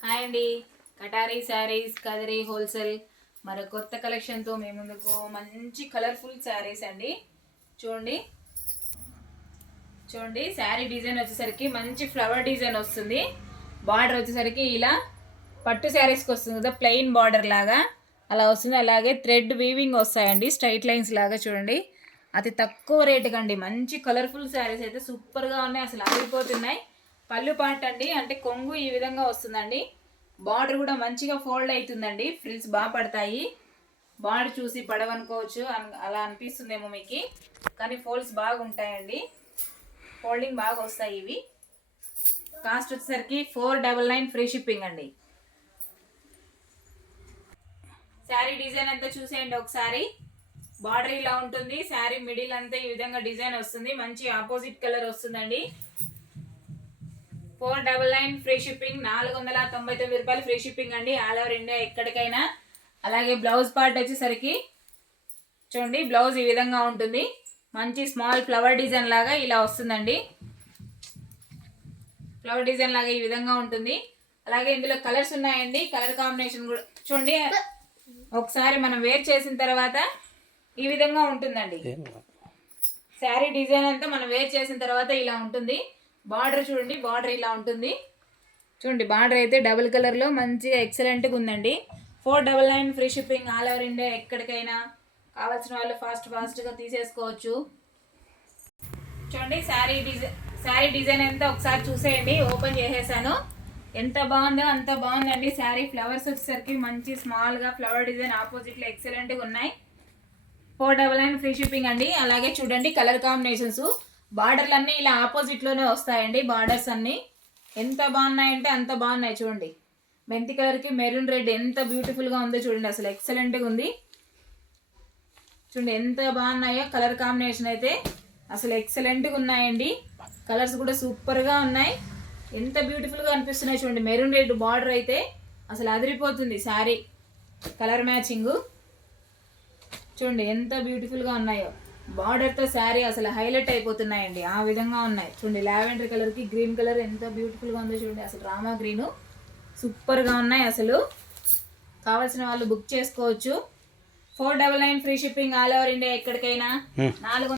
Hi అండి, కటారీ saris Kadiri wholesale మరో కొత్త కలెక్షన్తో మేము ముందుకు మంచి కలర్ఫుల్ శారీస్ అండి. చూడండి చూడండి శారీ డిజైన్ వచ్చేసరికి మంచి ఫ్లవర్ డిజైన్ వస్తుంది. బార్డర్ వచ్చేసరికి ఇలా పట్టు శారీస్కి వస్తుంది కదా, ప్లెయిన్ బార్డర్ లాగా అలా వస్తుంది. అలాగే థ్రెడ్ వీవింగ్ వస్తాయండి, స్ట్రైట్ లైన్స్ లాగా. చూడండి అతి తక్కువ రేటుకి అండి మంచి కలర్ఫుల్ శారీస్ అయితే సూపర్గా ఉన్నాయి, అసలు ఆగిపోతున్నాయి. పళ్ళు పాట అండి, అంటే కొంగు ఈ విధంగా వస్తుందండి. బార్డర్ కూడా మంచిగా ఫోల్డ్ అవుతుందండి, ఫ్రిల్స్ బాగా పడతాయి. బార్డర్ చూసి పడవనుకోవచ్చు, అలా అనిపిస్తుందేమో మీకు, కానీ ఫోల్డ్స్ బాగా ఉంటాయండి, ఫోల్డింగ్ బాగా వస్తాయి ఇవి. కాస్ట్ వచ్చేసరికి 499 ఫ్రీ షిప్పింగ్ అండి. శారీ డిజైన్ అంతా చూసేయండి ఒకసారి. బార్డర్ ఇలా ఉంటుంది, శారీ మిడిల్ అంతా ఈ విధంగా డిజైన్ వస్తుంది, మంచి ఆపోజిట్ కలర్ వస్తుందండి. 499 ఫ్రీ షిప్పింగ్, 499 రూపాయలు ఫ్రీ షిప్పింగ్ అండి, ఆల్ ఓవర్ ఇండియా ఎక్కడికైనా. అలాగే బ్లౌజ్ పార్ట్ వచ్చేసరికి చూడండి, బ్లౌజ్ ఈ విధంగా ఉంటుంది, మంచి స్మాల్ ఫ్లవర్ డిజైన్ లాగా ఇలా వస్తుందండి. ఫ్లవర్ డిజైన్ లాగా ఈ విధంగా ఉంటుంది. అలాగే ఇందులో కలర్స్ ఉన్నాయండి, కలర్ కాంబినేషన్ కూడా చూడండి. ఒకసారి మనం వేర్ చేసిన తర్వాత ఈ విధంగా ఉంటుందండి. శారీ డిజైన్ అంతా మనం వేర్ చేసిన తర్వాత ఇలా ఉంటుంది. బార్డర్ చూడండి, బార్డర్ ఇలా ఉంటుంది. చూడండి బార్డర్ అయితే డబుల్ కలర్లో మంచిగా ఎక్సలెంట్గా ఉందండి. 499 free shipping, all over India ఎక్కడికైనా. కావాల్సిన వాళ్ళు ఫాస్ట్గా తీసేసుకోవచ్చు. చూడండి శారీ డిజైన్ అంతా ఒకసారి చూసేయండి. ఓపెన్ చేసేసాను, ఎంత బాగుందో అంత బాగుందండి శారీ. ఫ్లవర్స్ వచ్చేసరికి మంచి స్మాల్గా ఫ్లవర్ డిజైన్ ఆపోజిట్లో ఎక్సలెంట్గా ఉన్నాయి. 499 ఫ్రీ షిప్పింగ్ అండి. అలాగే చూడండి కలర్ కాంబినేషన్స్, బార్డర్లు అన్నీ ఇలా ఆపోజిట్లోనే వస్తాయండి. బార్డర్స్ అన్నీ ఎంత బాగున్నాయంటే అంత బాగున్నాయి. చూడండి మెంతి కలర్కి మెరూన్ రెడ్ ఎంత బ్యూటిఫుల్గా ఉందో చూడండి, అసలు ఎక్సలెంట్గా ఉంది. చూడండి ఎంత బాగున్నాయో కలర్ కాంబినేషన్ అయితే, అసలు ఎక్సలెంట్గా ఉన్నాయండి. కలర్స్ కూడా సూపర్గా ఉన్నాయి, ఎంత బ్యూటిఫుల్గా అనిపిస్తున్నాయి. చూడండి మెరూన్ రెడ్ బార్డర్ అయితే అసలు అదిరిపోతుంది శారీ కలర్ మ్యాచింగ్. చూడండి ఎంత బ్యూటిఫుల్గా ఉన్నాయో, బార్డర్తో శారీ అసలు హైలైట్ అయిపోతున్నాయండి, ఆ విధంగా ఉన్నాయి. చూడండి లావెండర్ కలర్కి గ్రీన్ కలర్ ఎంత బ్యూటిఫుల్గా ఉందో చూడండి, అసలు రామా గ్రీను సూపర్గా ఉన్నాయి. అసలు కావాల్సిన వాళ్ళు బుక్ చేసుకోవచ్చు. 499 free shipping, all over India ఎక్కడికైనా. 4